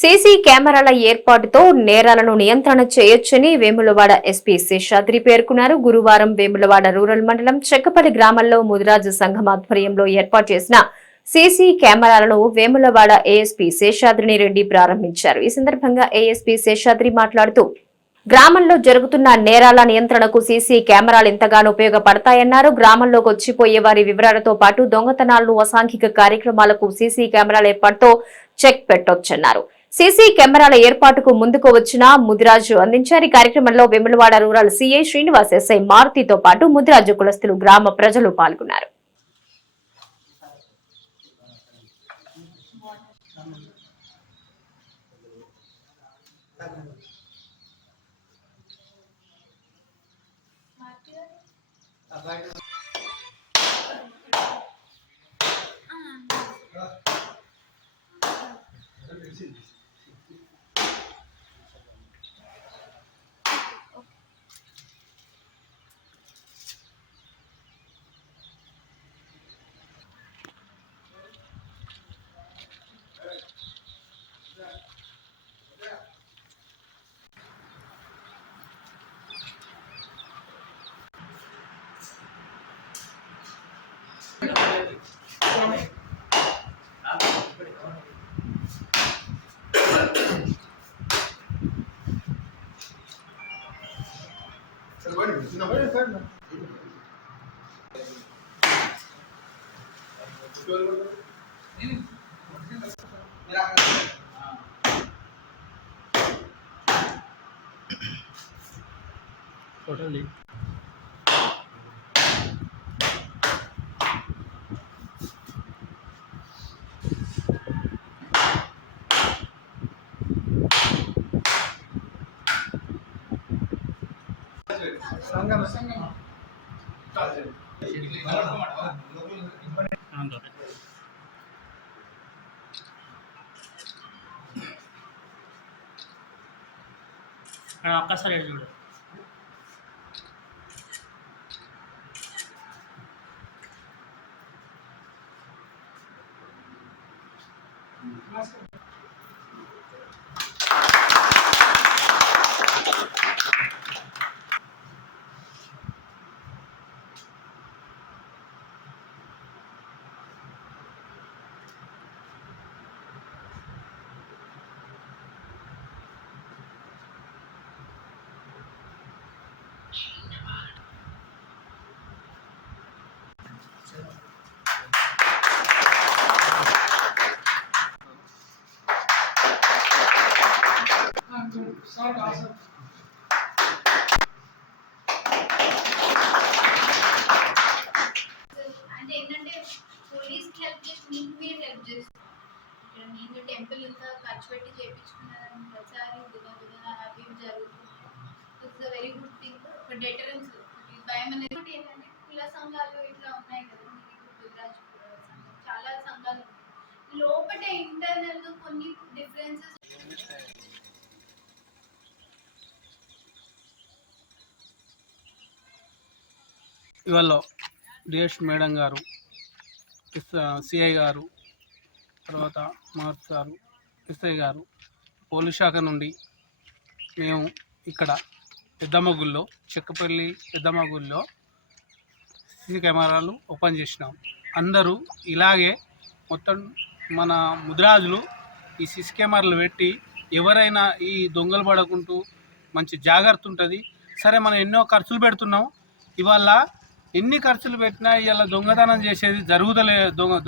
CC కెమెరాల ఏర్పాటుతో నేరాలను నియంత్రణ చేయొచ్చని వేములవాడ ఎస్పీ శేషాద్రి పేర్కొన్నారు. గురువారం వేములవాడ రూరల్ మండలం చెక్కపల్లి గ్రామంలో ముదిరాజు సంఘం ఆధ్వర్యంలో ఏర్పాటు చేసిన సీసీ కెమెరాలను వేములవాడ ఏఎస్పీ శేషాద్రిని రెడ్డి ప్రారంభించారు. ఈ సందర్భంగా ఏఎస్పీ శేషాద్రి మాట్లాడుతూ గ్రామంలో జరుగుతున్న నేరాల నియంత్రణకు సీసీ కెమెరాలు ఎంతగానో ఉపయోగపడతాయన్నారు. గ్రామంలోకి వచ్చిపోయే వారి వివరాలతో పాటు దొంగతనాలను అసాంఘిక కార్యక్రమాలకు సీసీ కెమెరాల ఏర్పాటుతో చెక్ పెట్టొచ్చన్నారు. సీసీ కెమెరాల ఏర్పాటుకు ముందుకు వచ్చిన ముదిరాజు అందించారు. ఈ కార్యక్రమంలో Vemulawada rural CI Srinivas, SI మారుతితో పాటు ముదిరాజు కులస్తులు, గ్రామ ప్రజలు పాల్గొన్నారు. Totally. ఒక్కసారి చూడు. అంటే ఏంటంటే పోలీస్కి హెల్ప్ చేసి మీకు మీరు హెల్ప్ చేస్తారు. ఇక్కడ నేను టెంపుల్ ఇంత ఖర్చు పెట్టి చేయించుకున్నాను, ప్రతిసారి అవి జరుగుతుంది. It's a very good thing. ఒక డెటరెన్స్, భయం అనేది ఏంటంటే కుల సంఘాలు ఇట్లా ఉన్నాయి కదా, గుజరాత్ సంఘం, చాలా సంఘాలు ఉన్నాయి. లోపల ఇంటర్నల్గా కొన్ని డిఫరెన్సెస్. ఇవాళ డిఎస్ మేడం గారు, సిఐ గారు, తర్వాత మార్క్ గారు, ఎస్ఐ గారు, పోలీస్ శాఖ నుండి మేము ఇక్కడ పెద్దమ్మగుల్లో, చెక్కపల్లి పెద్దమ్మగుల్లో సీసీ కెమెరాలు ఓపెన్ చేసినాం. అందరూ ఇలాగే మొత్తం మన ముదిరాజులు ఈ సీసీ కెమెరాలు పెట్టి ఎవరైనా ఈ దొంగలు పడకుంటూ మంచి జాగ్రత్త ఉంటుంది. సరే, మనం ఎన్నో ఖర్చులు పెడుతున్నాం. ఇవాళ ఎన్ని ఖర్చులు పెట్టినా ఇలా దొంగతనం చేసేది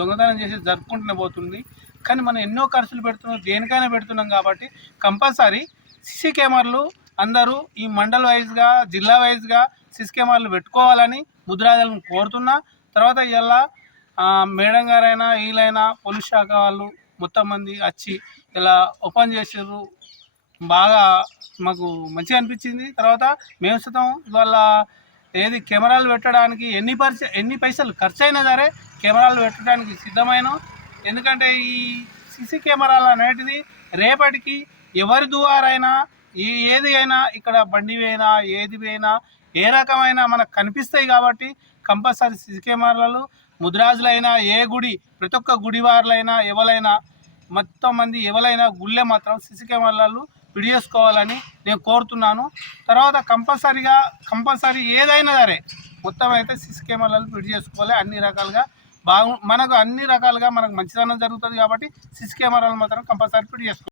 దొంగతనం చేసేది జరుపుకుంటూనే పోతుంది. కానీ మనం ఎన్నో ఖర్చులు పెడుతున్నాం, దేనికైనా పెడుతున్నాం. కాబట్టి కంపల్సరీ సీసీ కెమెరాలు అందరూ ఈ మండల్ వైజ్గా, జిల్లా వైజ్గా సీసీ కెమెరాలు పెట్టుకోవాలని ముదిరాజులను కోరుతున్నా. తర్వాత ఇలా మేడం గారైనా వీళ్ళైనా పోలీస్ శాఖ వాళ్ళు మొత్తం మంది వచ్చి ఇలా ఓపెన్ చేసారు. బాగా మాకు మంచిగా అనిపించింది. తర్వాత మేము సతం ఇవాళ ఏది కెమెరాలు పెట్టడానికి ఎన్ని పైసలు ఖర్చు అయినా సరే కెమెరాలు పెట్టడానికి సిద్ధమైన. ఎందుకంటే ఈ సీసీ కెమెరాలు అనేటిది రేపటికి ఎవరి ద్వారైనా ఏది అయినా, ఇక్కడ బండి అయినా ఏది అయినా ఏ రకమైన మనకు కనిపిస్తాయి. కాబట్టి కంపల్సరీ సీసీ కెమెరాలు ముదిరాజులైనా, ఏ గుడి, ప్రతి ఒక్క గుడి వారులైనా ఎవరైనా మొత్తం మంది ఎవరైనా గుళ్ళే మాత్రం సీసీ కెమెరాలు ఫిట్ చేసుకోవాలని నేను కోరుతున్నాను. తర్వాత కంపల్సరీ ఏదైనా సరే మొత్తం అయితే సీసీ కెమెరాలు ఫిట్ చేసుకోవాలి. అన్ని రకాలుగా మనకు అన్ని రకాలుగా మనకు మంచిదనం జరుగుతుంది కాబట్టి సీసీ కెమెరాలు మాత్రం కంపల్సరీ ఫిట్ చేసుకోవాలి.